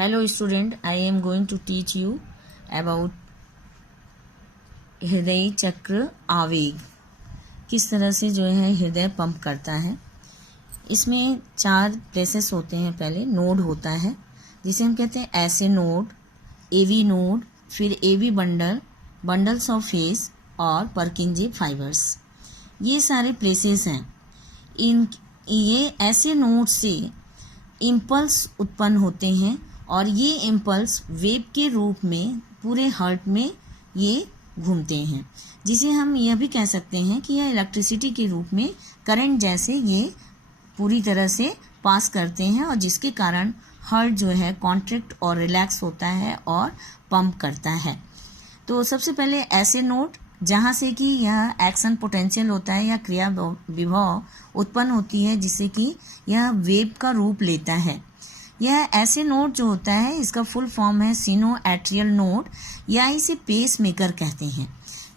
Hello student, I am going to teach you about हृदय चक्र आवेग। किस तरह से जो है हृदय पंप करता है। इसमें 4 प्लेसेस होते हैं। पहले नोड होता है जिसे हम कहते हैं ऐसे नोड, एवी नोड, फिर एवी बंडल, बंडल्स ऑफ फेस और पर्किंजे फाइबर्स। ये सारे प्लेसेस हैं। ये ऐसे नोड से इम्पल्स उत्पन्न होते हैं और ये इम्पल्स वेव के रूप में पूरे हार्ट में ये घूमते हैं, जिसे हम यह भी कह सकते हैं कि यह इलेक्ट्रिसिटी के रूप में करंट जैसे ये पूरी तरह से पास करते हैं और जिसके कारण हार्ट जो है कॉन्ट्रैक्ट और रिलैक्स होता है और पंप करता है। तो सबसे पहले ऐसे नोड जहाँ से कि यह एक्शन पोटेंशियल होता है या क्रिया विभव उत्पन्न होती है जिससे कि यह वेव का रूप लेता है। यह ऐसे नोड जो होता है इसका फुल फॉर्म है सिनो एट्रियल नोड या इसे पेस मेकर कहते हैं।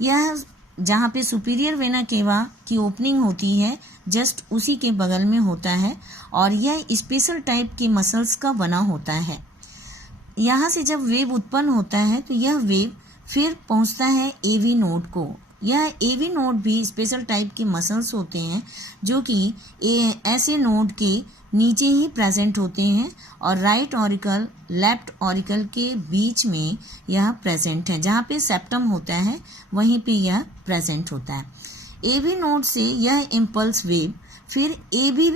यह जहाँ पे सुपीरियर वेना केवा की ओपनिंग होती है जस्ट उसी के बगल में होता है और यह स्पेशल टाइप के मसल्स का बना होता है। यहाँ से जब वेव उत्पन्न होता है तो यह वेव फिर पहुँचता है एवी नोड को। यह एवी नोड भी स्पेशल टाइप के मसल्स होते हैं जो कि ऐसे नोड के नीचे ही प्रेजेंट होते हैं और राइट ऑरिकल लेफ्ट ऑरिकल के बीच में यह प्रेजेंट है। जहाँ पे सेप्टम होता है वहीं पे यह प्रेजेंट होता है। एवी नोड से यह इम्पल्स वेव फिर एवी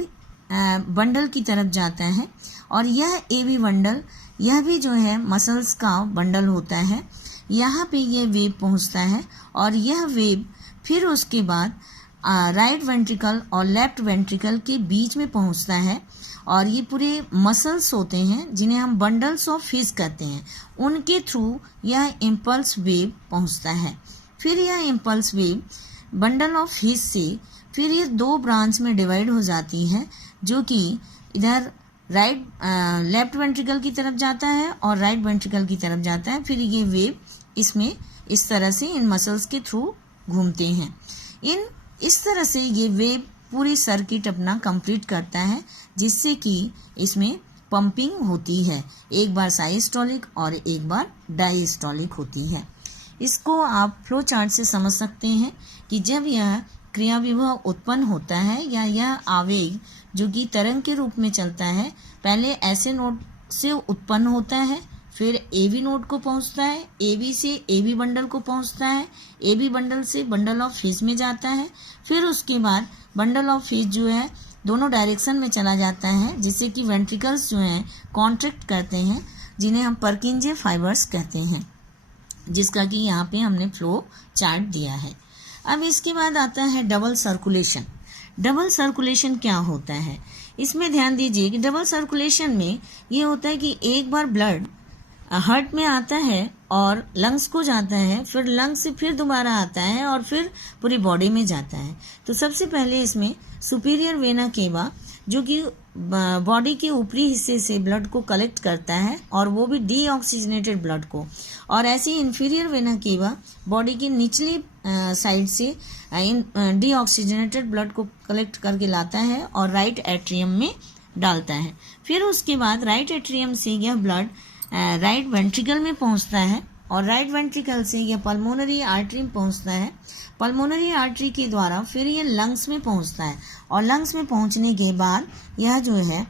बंडल की तरफ जाता है और यह एवी बंडल यह भी जो है मसल्स का बंडल होता है। यहाँ पे यह वेव पहुँचता है और यह वेव फिर उसके बाद राइट वेंट्रिकल और लेफ्ट वेंट्रिकल के बीच में पहुँचता है और ये पूरे मसल्स होते हैं जिन्हें हम बंडल्स ऑफ फिश कहते हैं, उनके थ्रू यह इम्पल्स वेव पहुँचता है। फिर यह impulse wave bundle of fish से फिर ये 2 ब्रांच में डिवाइड हो जाती है जो कि इधर लेफ्ट वेंट्रिकल की तरफ जाता है और राइट वेंट्रिकल की तरफ जाता है। फिर ये वेव इसमें इस तरह से इन मसल्स के थ्रू घूमते हैं। इस तरह से ये वेव पूरी सर्किट अपना कंप्लीट करता है जिससे कि इसमें पंपिंग होती है। एक बार साइस्टोलिक और एक बार डायस्टोलिक होती है। इसको आप फ्लो चार्ट से समझ सकते हैं कि जब यह क्रिया विभव उत्पन्न होता है या यह आवेग जो कि तरंग के रूप में चलता है पहले ऐसे नोड से उत्पन्न होता है, फिर एवी नोड को पहुंचता है, एवी से एवी बंडल को पहुंचता है, एवी बंडल से बंडल ऑफ फिश में जाता है, फिर उसके बाद बंडल ऑफ फिश जो है दोनों डायरेक्शन में चला जाता है जिससे कि वेंट्रिकल्स जो हैं कॉन्ट्रैक्ट करते हैं जिन्हें हम पर्किंजे फाइबर्स कहते हैं, जिसका कि यहाँ पे हमने फ्लो चार्ट दिया है। अब इसके बाद आता है डबल सर्कुलेशन। डबल सर्कुलेशन क्या होता है इसमें ध्यान दीजिए कि डबल सर्कुलेशन में ये होता है कि एक बार ब्लड हार्ट में आता है और लंग्स को जाता है, फिर लंग्स से फिर दोबारा आता है और फिर पूरी बॉडी में जाता है। तो सबसे पहले इसमें सुपीरियर वेना केवा जो कि बॉडी के ऊपरी हिस्से से ब्लड को कलेक्ट करता है और वो भी डीऑक्सीजनेटेड ब्लड को, और ऐसे इंफीरियर वेना केवा बॉडी के निचली साइड से डीऑक्सीजनेटेड ब्लड को कलेक्ट करके लाता है और राइट एट्रियम में डालता है। फिर उसके बाद राइट एट्रियम से यह ब्लड राइट वेंट्रिकल में पहुंचता है और राइट वेंट्रिकल से यह पल्मोनरी आर्टरी में पहुंचता है। पल्मोनरी आर्टरी के द्वारा फिर यह लंग्स में पहुंचता है और लंग्स में पहुंचने के बाद यह जो है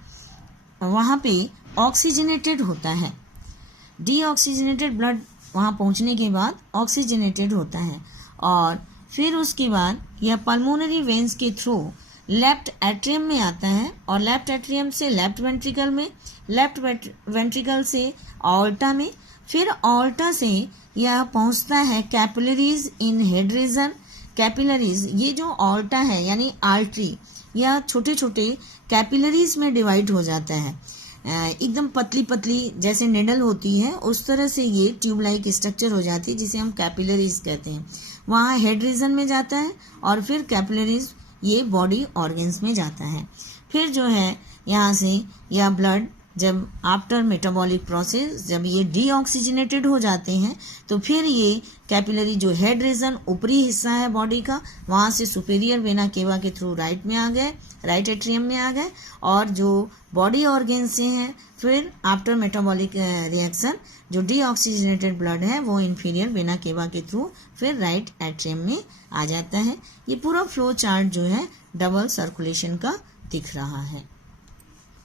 वहाँ पे ऑक्सीजनेटेड होता है। डीऑक्सीजनेटेड ब्लड वहाँ पहुँचने के बाद ऑक्सीजनेटेड होता है और फिर उसके बाद यह पल्मोनरी वेन्स के थ्रू लेफ्ट एट्रियम में आता है और लेफ्ट एट्रियम से लेफ्ट वेंट्रिकल में, लेफ्ट वेंट्रिकल से ऑल्टा में, फिर ऑल्टा से यह पहुंचता है capillaries in head region. Capillaries ये जो ऑल्टा है यानी आर्टरी यह छोटे छोटे कैपिलरीज में डिवाइड हो जाता है। एकदम पतली पतली जैसे निडल होती है उस तरह से ये ट्यूब लाइक स्ट्रक्चर हो जाती है जिसे हम कैपिलरीज कहते हैं। वहाँ हेड रीजन में जाता है और फिर कैपिलरीज ये बॉडी ऑर्गन्स में जाता है। फिर जो है यहाँ से यह ब्लड जब आफ्टर मेटाबॉलिक प्रोसेस जब ये डीऑक्सीजनेटेड हो जाते हैं तो फिर ये कैपिलरी जो हेड रीजन ऊपरी हिस्सा है बॉडी का, वहाँ से सुपेरियर वेना केवा के थ्रू राइट में आ गए, राइट एट्रियम में आ गए, और जो बॉडी ऑर्गन से हैं फिर आफ्टर मेटाबॉलिक रिएक्शन जो डीऑक्सीजनेटेड ब्लड है वो इन्फीरियर वेना केवा के थ्रू फिर राइट एट्रियम में आ जाता है। ये पूरा फ्लो चार्ट जो है डबल सर्कुलेशन का दिख रहा है।